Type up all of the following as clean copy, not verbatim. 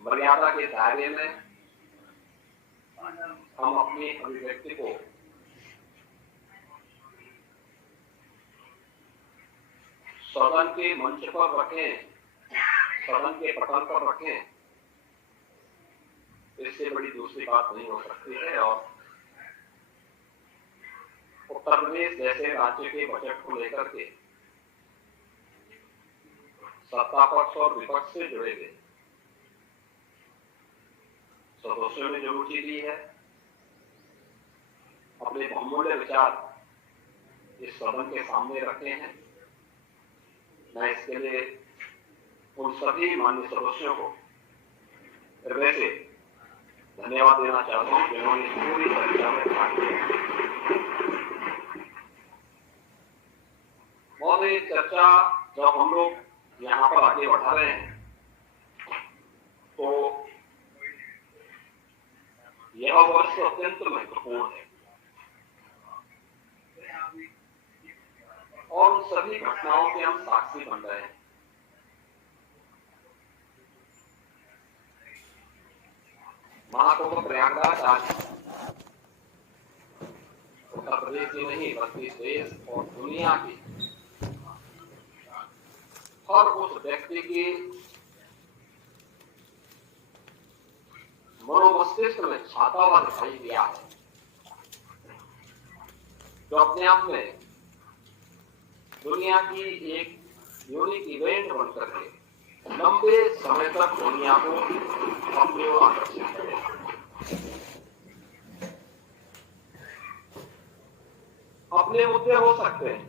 मर्यादा के दायरे में हम अपनी अभिव्यक्ति को सदन के मंच पर रखें, सदन के पटल पर रखें, इससे बड़ी दूसरी बात नहीं हो सकती है। और उत्तर प्रदेश जैसे राज्य के बजट को लेकर के सत्ता पक्ष और विपक्ष से जुड़े हुए सदस्यों ने जो रुचि दी है, अपने बहुमूल्य विचार इस सदन के सामने रखे हैं, मैं इसके लिए उन सभी माननीय सदस्यों को हृदय से धन्यवाद देना चाहता हूं जिन्होंने पूरी चर्चा में भाग लिया। और ये चर्चा जब हम लोग यहाँ पर आगे बढ़ा रहे हैं तो यह वर्ष अत्यंत महत्वपूर्ण है और उन सभी घटनाओं के हम साक्षी बन रहे हैं। महाकुंभ प्रयागराज आज उत्तर प्रदेश ही नहीं बल्कि देश और दुनिया की हर उस व्यक्ति की मनोमस्तिष्क में छाता हुआ दिखाई दिया है जो अपने आप में दुनिया की एक यूनिक इवेंट बनकर के लंबे समय तक दुनिया को अपनी ओर आकर्षित करेगा। अपने मुद्दे हो सकते हैं,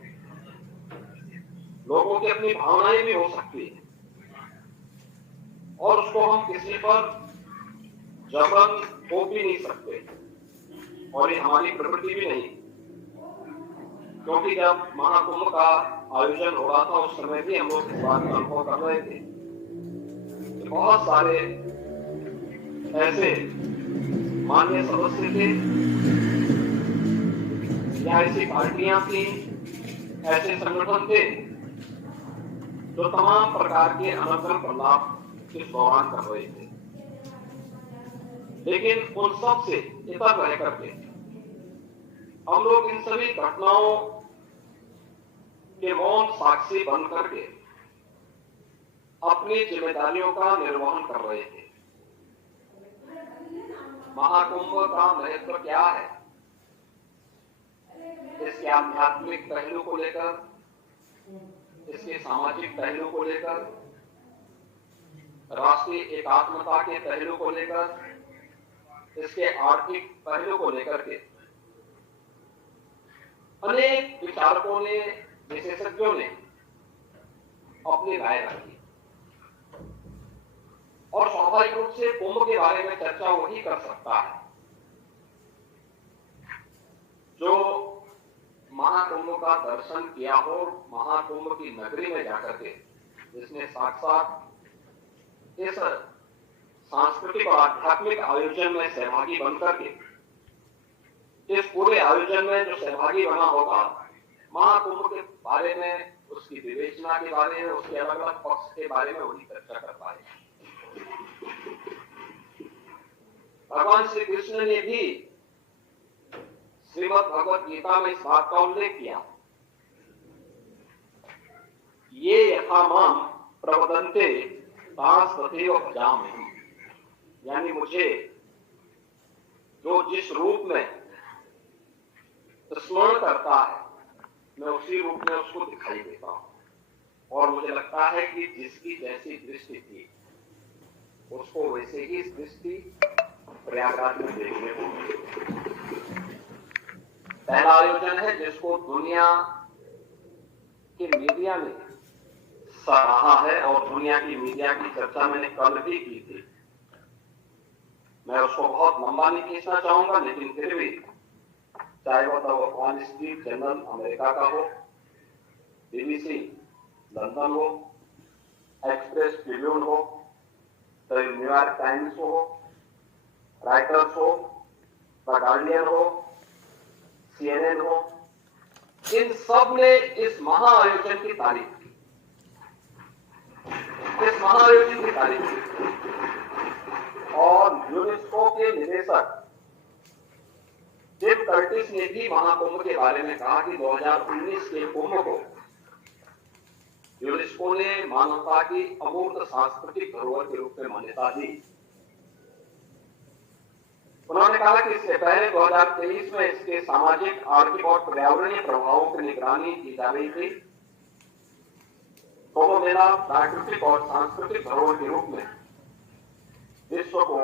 लोगों की अपनी भावनाएं भी हो सकती है और उसको हम किसी पर जबरन थोप भी नहीं सकते और ये हमारी प्रवृत्ति भी नहीं, क्योंकि जब महाकुंभ का आयोजन हो रहा था उस समय भी हम लोग इस बात का अनुभव कर रहे थे कि बहुत सारे ऐसे माननीय सदस्य थे या ऐसी पार्टियां थी, ऐसे संगठन थे जो तमाम प्रकार के अनर्गल प्रलाप इस दौरान कर रहे थे, लेकिन उन सब से इतर रह करके हम लोग इन सभी घटनाओं के मौन साक्षी बन करके अपनी जिम्मेदारियों का निर्वहन कर रहे थे। महाकुंभ का महत्व क्या है, इसके आध्यात्मिक पहलू को लेकर, इसके सामाजिक पहलू को लेकर, राष्ट्रीय एकात्मता के पहलू को लेकर, इसके आर्थिक पहलू को लेकर के अनेक विचारकों ने, विशेषज्ञों ने अपनी राय रखी और स्वाभाविक रूप से कुंभ के बारे में चर्चा वही कर सकता है जो महाकुंभ का दर्शन किया हो, महाकुंभ की नगरी में जाकर के जिसने साक्षात इस सांस्कृतिक और आध्यात्मिक आयोजन में सहभागी बनकर के इस पूरे आयोजन में जो सहभागी बना होगा, महाकुंभ के बारे में, उसकी विवेचना के बारे में, उसके अलग अलग पक्ष के बारे में वही चर्चा कर पाएगा। भगवान श्री कृष्ण ने भी श्रीमद् भगवद गीता में इस बात का उल्लेख किया, ये यथा माम प्रवदन्ते तास तथैव भजाम्यहम्, यानी मुझे जो जिस रूप में स्मरण करता है मैं उसी रूप में उसको दिखाई देता हूं और मुझे लगता है कि जिसकी जैसी दृष्टि थी उसको वैसे ही दृष्टि प्रयागराज में देखने को मिली। पहला आयोजन है जिसको दुनिया की मीडिया ने सराहा है और दुनिया की मीडिया की चर्चा मैंने कल भी की थी। मैं उसको बहुत लंबा नहीं खींचना चाहूंगा, लेकिन फिर भी चाहे वो वॉल स्ट्रीट जर्नल अमेरिका का हो, BBC लंदन हो, एक्सप्रेस ट्रिब्यून हो, द न्यूयॉर्क टाइम्स हो, राइटर्स हो, द गार्डियन हो, CNN हो, इन सब ने इस महाआयोजन की तारीफ की, इस महाआयोजन की तारीफ की। यूनेस्को के निदेशक जिम कर्टिस ने भी महाकुंभ के बारे में कहा कि 2019 के कुंभ को यूनेस्को ने मानवता की अमूर्त सांस्कृतिक धरोहर के रूप में मान्यता दी। उन्होंने कहा कि इससे पहले 2023 में इसके सामाजिक, आर्थिक और पर्यावरणीय प्रभावों की निगरानी की जा रही थी। कुंभ मेला प्राकृतिक और सांस्कृतिक धरोहर के रूप में विश्व को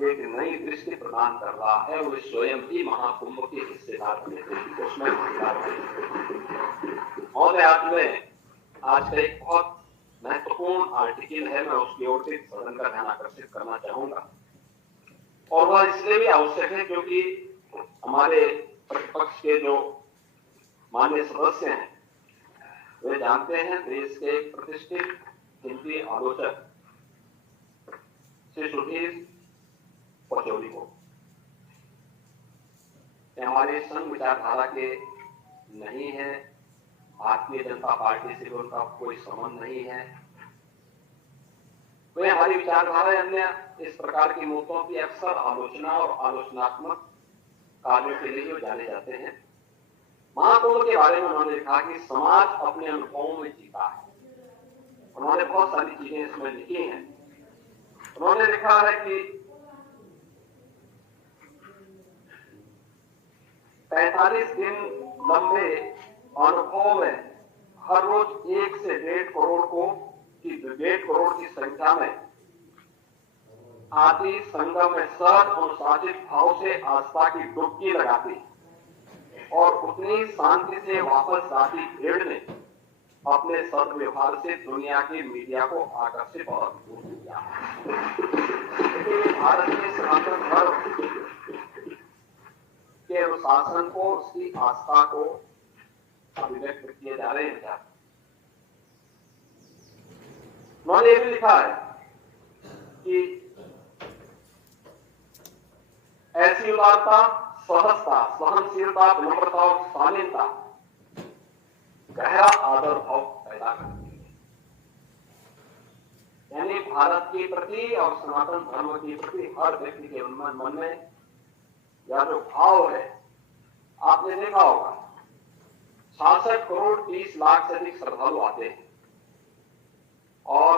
एक नई दृष्टि प्रदान कर रहा है और स्वयं भी महाकुंभ के हिस्सेदार बने थे, उसमें भागीदार बने। और आज का एक बहुत महत्वपूर्ण आर्टिकल है, मैं उसकी ओर से सदन का ध्यान आकर्षित करना चाहूंगा और वह इसलिए भी आवश्यक है क्योंकि हमारे प्रतिपक्ष के जो माननीय सदस्य हैं वे जानते हैं देश के एक प्रतिष्ठित हिंदी आलोचक श्री सुधीर पचौरी को हमारे संघ विचारधारा के नहीं है, भारतीय जनता पार्टी से उनका कोई संबंध नहीं है। वे हमारी विचारधारा अन्य इस प्रकार की मुद्दों की अक्सर आलोचना और आलोचनात्मक कार्यों के लिए जाने जाते हैं। महाकुंभ के बारे में उन्होंने लिखा कि समाज अपने अनुभवों में जीता है। उन्होंने बहुत सारी चीजें इसमें लिखी हैं। उन्होंने लिखा है कि 45 दिन लंबे अनुभव में हर रोज 1 से 1.5 करोड़ की संख्या में आदि संगम में सहज अनुशासित भाव से आस्था की डुबकी लगाती और उतनी शांति से वापस आती भीड़ ने अपने सदव्यवहार से दुनिया की मीडिया को आकर्षित और अद्भुत किया। भारत के सनातन धर्म के अनुशासन को, उसकी आस्था को अभिव्यक्त किए जा रहे हैं। उन्होंने ये भी लिखा है कि ऐसी उदारता, सहजता, सहनशीलता, विनम्रता और शालीनता गहरा आदर भाव पैदा करती है। यानी भारत के प्रति और सनातन धर्म के प्रति हर व्यक्ति के मन में यह जो भाव है, आपने देखा होगा 66 करोड़ 30 लाख से अधिक श्रद्धालु आते हैं और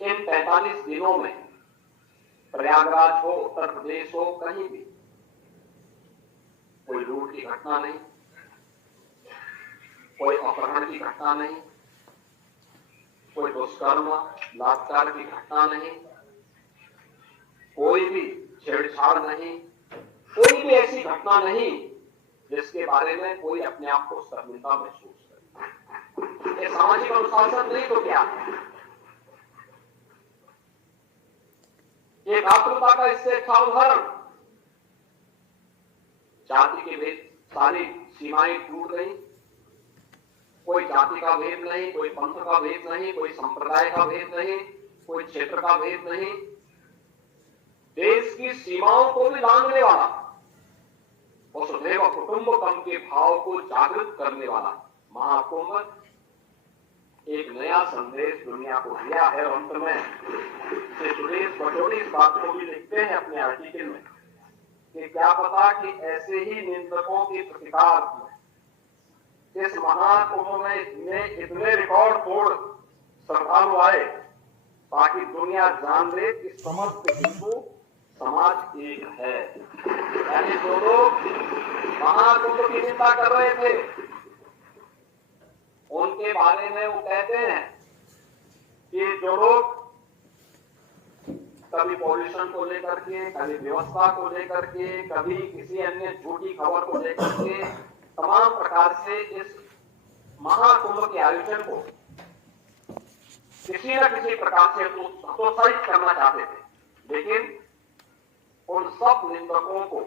इन 45 दिनों में प्रयागराज हो, उत्तर प्रदेश हो, कहीं भी कोई लूट की घटना नहीं, कोई अपहरण की घटना नहीं, कोई दुष्कर्म बलात्कार की घटना नहीं, कोई भी छेड़छाड़ नहीं, कोई भी ऐसी घटना नहीं जिसके बारे में कोई अपने आप को शर्मिंदा महसूस करे। ये सामाजिक अनुशासन नहीं तो क्या है? एक आत्मता का इससे अच्छा उदाहरण, जाति के भेद सारी सीमाएं टूट गई। कोई जाति का भेद नहीं, कोई पंथ का भेद नहीं, कोई संप्रदाय का भेद नहीं, कोई क्षेत्र का भेद नहीं। देश की सीमाओं को भी लांघने वाला, वसुधैव कुटुंबकम के भाव को जागृत करने वाला महाकुंभ एक नया संदेश दुनिया को दिया है। अंत में सुरेश पचौरी इस बात को भी लिखते हैं अपने आर्टिकल में कि क्या पता कि ऐसे ही निंदकों के प्रतिकार में इस महाकुंभ में इतने रिकॉर्ड तोड़ श्रद्धालु आए ताकि दुनिया जान ले कि समस्त हिंदू समाज एक है। यानी जो लोग महाकुंभ की निंदा कर रहे थे उनके बारे में वो कहते हैं कि जो लोग कभी पॉल्यूशन को लेकर के, कभी व्यवस्था को लेकर के, कभी किसी अन्य झूठी खबर को लेकर के तमाम प्रकार से इस महाकुंभ के आयोजन को किसी न किसी प्रकार से हतोत्साहित करना चाहते थे, लेकिन उन सब निंदकों को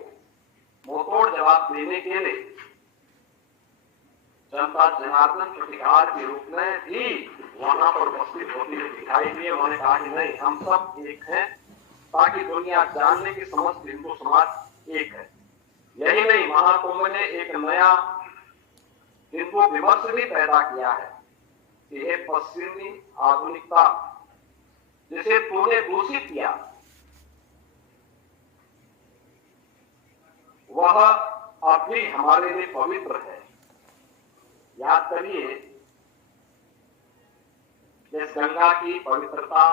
मुंहतोड़ जवाब देने के लिए जनता जनार्दन प्रतिकार के रूप में भी वहां पर उपस्थित होती हुई दिखाई दी। उन्होंने कहा कि नहीं, हम सब एक हैं ताकि दुनिया जान ले कि समस्त हिंदू समाज एक है। यही नहीं, महाकुंभ ने एक नया हिंदू विमर्श भी पैदा किया है कि ये पश्चिमी आधुनिकता जिसे तूने दूषित किया, वह अब भी हमारे लिए पवित्र है। याद करिए, इस गंगा की पवित्रता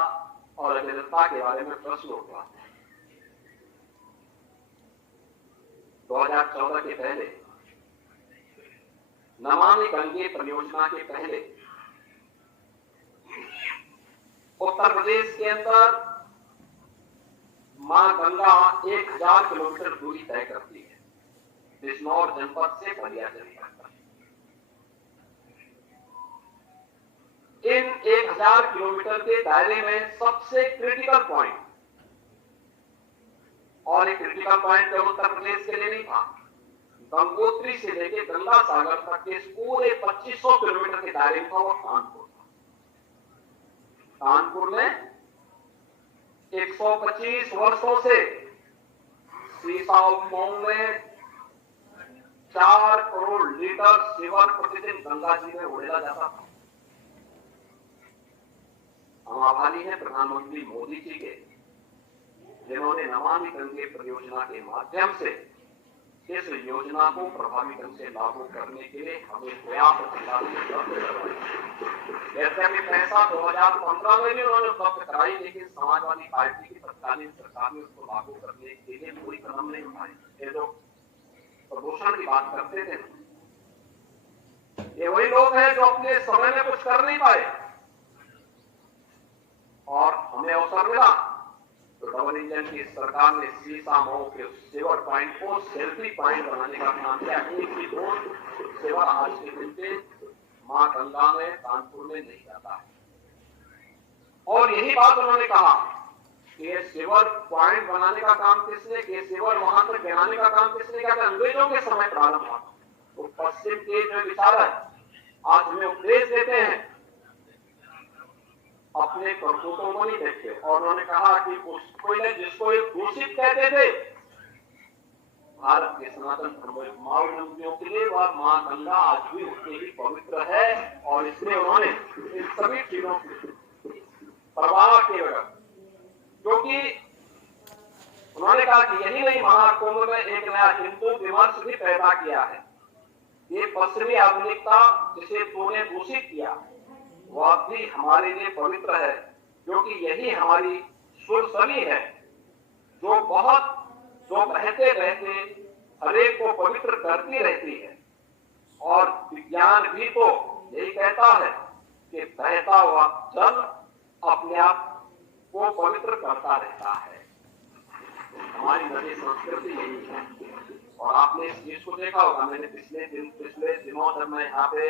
और अविरलता के बारे में प्रश्न उठा। 2014 के पहले, नमामि गंगे परियोजना के पहले उत्तर प्रदेश के अंदर मां गंगा 1000 किलोमीटर दूरी तय करती है, बिजनौर जनपद से बलिया जनपद तक। इन 1000 किलोमीटर के दायरे में सबसे क्रिटिकल पॉइंट, और एक क्रिटिकल पॉइंट केवल उत्तर प्रदेश के लिए नहीं था, गंगोत्री से लेकर गंगा सागर तक के पूरे 2500 किलोमीटर के दायरे में था, वो कानपुर था। कानपुर में 125 वर्षों से सीसाओं में 4 करोड़ लीटर सीवर प्रतिदिन गंगा जी में उड़ेला जाता था। हम आभारी हैं प्रधानमंत्री मोदी जी के, जिन्होंने नमामि गंगे परियोजना के माध्यम से इस योजना को प्रभावी ढंग से लागू करने के लिए हमें पर्याप्त प्रयास उपलब्ध करवाई। यद्यपि पैसा 2015 में भी उन्होंने उपलब्ध कराई, लेकिन समाजवादी पार्टी की तत्कालीन सरकार ने उसको लागू करने के लिए कोई कदम नहीं उठाए। ये लोग प्रदूषण की बात करते थे, ये वही लोग हैं जो अपने समय में कुछ कर नहीं पाए, और हमें अवसर मिला तो डबल इंजन की सरकार ने सीसामऊ के सेवर पॉइंट को सेल्फी पॉइंट बनाने का काम किया। एक भी रोड सेवा आज के दिन पे मां गंगा में कानपुर में नहीं जाता है। और यही बात उन्होंने कहा कि ये सेवर पॉइंट बनाने का काम किसने किया, सेवर वहां तक गिराने का काम किसने किया? अंग्रेजों के समय प्रारंभ हुआ। तो पश्चिम के जो विचारक आज हमें उपदेश देते हैं, अपने करतूतों को नहीं देखते। और उन्होंने कहा कि उसको जिसको एक दूषित कहते थे, भारत के सनातन धर्मावलंबियों के लिए वह मां गंगा आज भी उतनी ही पवित्र है। और इसलिए उन्होंने इन सभी चीजों की परवाह किए बगैर, क्योंकि उन्होंने कहा कि यही नहीं, महाकुंभ में एक नया हिंदू विमर्श भी पैदा किया है। ये पश्चिमी आधुनिकता जिसे तूने दूषित किया, वह भी हमारे लिए पवित्र है, क्योंकि यही हमारी सुरसली है, जो बहते बहते हरेक को पवित्र करती रहती है। और विज्ञान भी तो यही कहता है कि बहता हुआ जल अपने आप को पवित्र करता रहता है। हमारी नदी संस्कृति यही है। और आपने इस चीज को देखा होगा, मैंने पिछले दिनों जब मैं यहाँ पे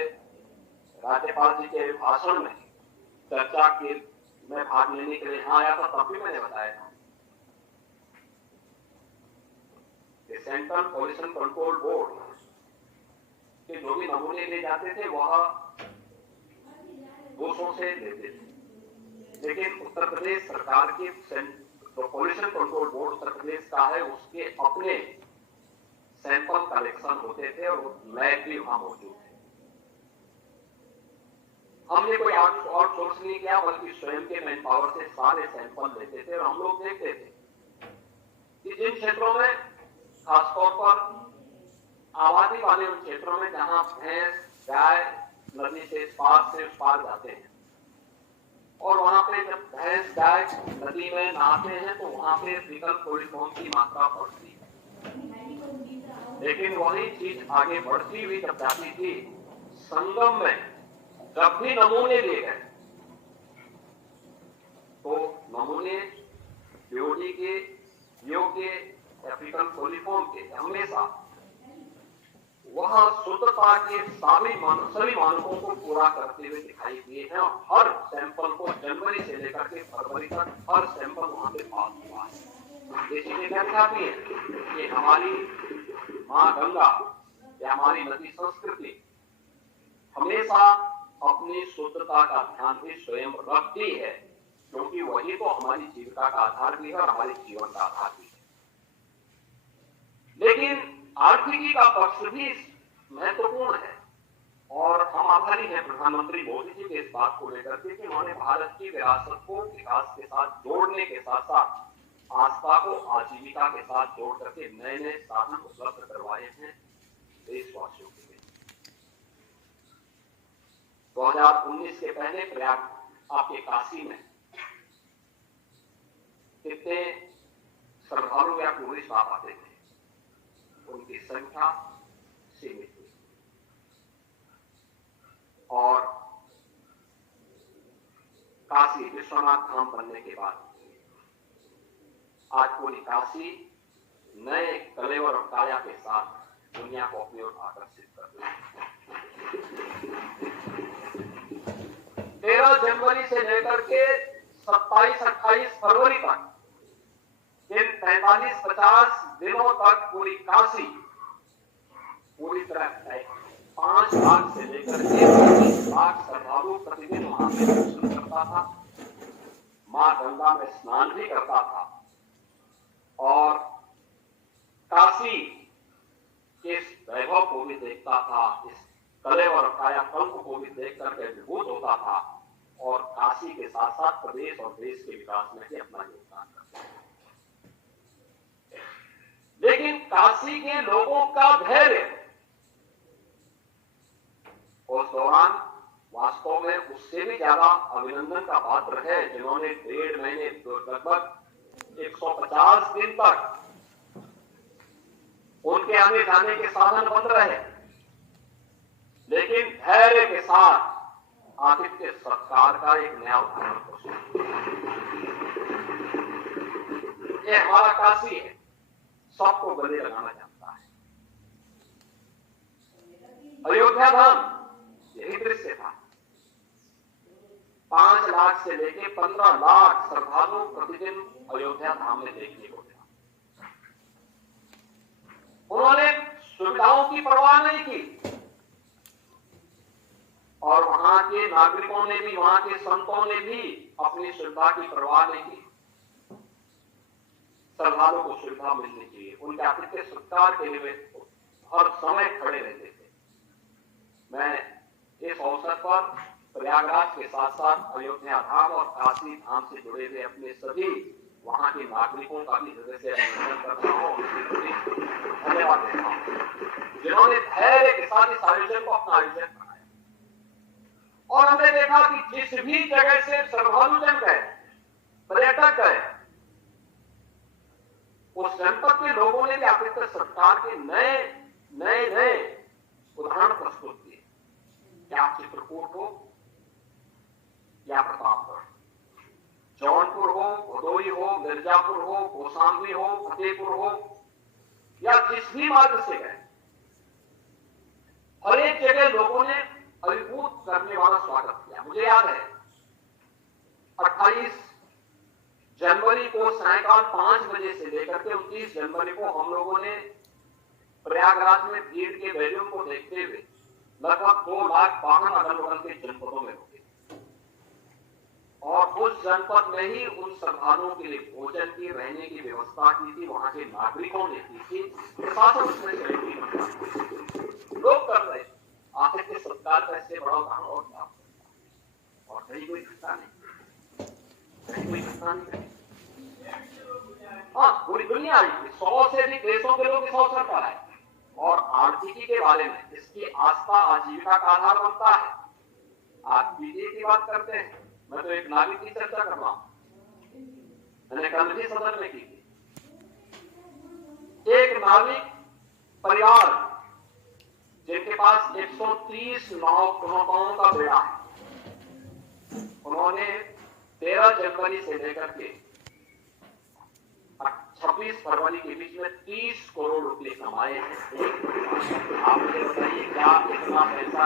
राज्यपाल जी के भाषण में चर्चा के में भाग लेने के लिए यहाँ आया था, तब भी मैंने बताया था कि सेंट्रल पॉल्यूशन कंट्रोल बोर्ड के जो भी नमूने ले जाते थे वह दोषों से लेते थे, लेकिन उत्तर प्रदेश सरकार के जो pollution control board Uttar Pradesh का है, उसके अपने सैंपल कलेक्शन होते थे और लैब भी वहां मौजूद थे। हमने कोई आउटसोर्स नहीं किया, बल्कि स्वयं के मैन पावर से सारे सैंपल लेते थे। और हम लोग देखते थे कि जिन क्षेत्रों में, खासतौर पर आबादी वाले उन क्षेत्रों में जहां भैंस गाय नदी से इस पार से उस पार जाते हैं, और वहां पे जब भैंस गाय नदी में नहाते हैं तो वहां पे फीकल कोलिफॉर्म की मात्रा बढ़ती है। लेकिन वही चीज आगे बढ़ती हुई जब जाती थी, संगम में जब भी नमूने लिए गए तो नमूने बीओडी के, जियो के, फीकल कोलिफॉर्म के हमेशा वह शुद्धता के सभी मानकों को पूरा करते हुए दिखाई दिए हैं। और हर सैंपल को जनवरी से लेकर के फरवरी तक हर सैंपल वहां पे पास हुआ है। ये चीजें क्या दिखाती है कि हमारी मां गंगा या हमारी नदी संस्कृति हमेशा अपनी शुद्धता का ध्यान भी स्वयं रखती है, क्योंकि वही तो हमारी जीविका का आधार भी है और हमारे जीवन का आधार भी है। लेकिन आर्थिकी का पक्ष भी महत्वपूर्ण है, और हम आभारी हैं प्रधानमंत्री मोदी जी के इस बात को लेकर के कि उन्होंने भारत की विरासत को विकास के साथ जोड़ने के साथ साथ आस्था को आजीविका के साथ जोड़ करके नए नए साधन उपलब्ध करवाए हैं देशवासियों के लिए। 2019 के पहले प्रयाग आपके काशी में कितने श्रद्धालु या टूरिस्ट आ पाते थे, उनकी संख्या सीमित थी। और काशी विश्वनाथ धाम बनने के बाद आज पूरी काशी नए कलेवर और काया के साथ दुनिया को अपनी ओर आकर्षित कर रही है। 13 जनवरी से लेकर के 27-28 फरवरी तक इन 45-50 दिनों तक पूरी काशी पूरी तरह 5 लाख से लेकर के 25 लाख श्रद्धालु प्रतिदिन वहां से दर्शन करता था, मां गंगा में स्नान भी करता था और काशी के इस वैभव को भी देखता था, इस कलेवर और कायाकल्प को भी देख करके विभूत होता था और काशी के साथ साथ प्रदेश और देश के विकास में भी अपना योगदान करता था। लेकिन काशी के लोगों का धैर्य उस दौरान वास्तव में उससे भी ज्यादा अभिनंदन का पात्र है, जिन्होंने 1.5 महीने लगभग 150 दिन तक उनके आने जाने के साधन बंद रहे, लेकिन धैर्य के साथ आतिथ्य सत्कार का एक नया उदाहरण प्रस्तुत। ये हमारा काशी है, सबको गले लगाना जानता है। अयोध्या धाम यही दृश्य था। 5 लाख से लेकर 15 लाख श्रद्धालु प्रतिदिन अयोध्या धाम में देखने को मिला। उन्होंने सुविधाओं की परवाह नहीं की और वहां के नागरिकों ने भी, वहां के संतों ने भी अपनी सुविधा की परवाह नहीं की। श्रद्धालु को सुविधा मिलनी चाहिए, उनके आतिथ्य सत्कार के लिए हर समय खड़े रहते थे। मैं इस अवसर पर प्रयागराज के साथ साथ अयोध्या धाम और काशी धाम से जुड़े हुए अपने सभी वहां के नागरिकों का भी हृदय से अभिनंदन करता हूं, धन्यवाद देता हूं, जिन्होंने धैर्य के साथ इस आयोजन को अपना आयोजन बनाया। और हमने देखा कि जिस भी जगह से श्रद्धालु जन गए, पर्यटक गए, उस जनपद के लोगों ने भी आतिथ्य सत्कार के नए उदाहरण प्रस्तुत किए। क्या चित्रकूट हो या प्रतापगढ़, जौनपुर हो, भदोही हो, मिर्जापुर हो, कौशाम्बी हो, फतेहपुर हो या जिस भी मार्ग से गए, हर एक जगह लोगों ने अभिभूत करने वाला स्वागत किया। मुझे याद है 28 जनवरी को सायंकाल 5 बजे से लेकर के 29 जनवरी को हम लोगों ने प्रयागराज में भीड़ के वैल्यूम को देखते हुए लगभग 2 लाख वाहन अगल बगल के जनपदों में रुके और उस जनपद में ही उन श्रद्धालुओं के लिए भोजन की, रहने की व्यवस्था की थी, वहां के नागरिकों ने की थी, प्रशासन उसमें लोग कर रहे आतिथ्य सत्कार का इससे बड़ा उदाहरण और क्या, और कहीं कोई घटना नहीं, कहीं कोई घटना नहीं। हाँ, पूरी दुनिया आई थी, 100 से अधिक देशों के लोग इस अवसर पर आए और आर्थिकी के बारे में इसकी आस्था आजीविका का आधार बनता है। आप बीजे की बात करते हैं, मैं तो एक नाविक की चर्चा कर रहा हूं, मैंने कल भी सदन में की थी। एक नाविक परिवार जिनके पास 130 नौकाओं का बेड़ा है, उन्होंने 13 जनवरी से लेकर के 26 फरवरी के बीच में 30 करोड़ रुपए कमाए हैं। आप मुझे बताइए क्या इतना पैसा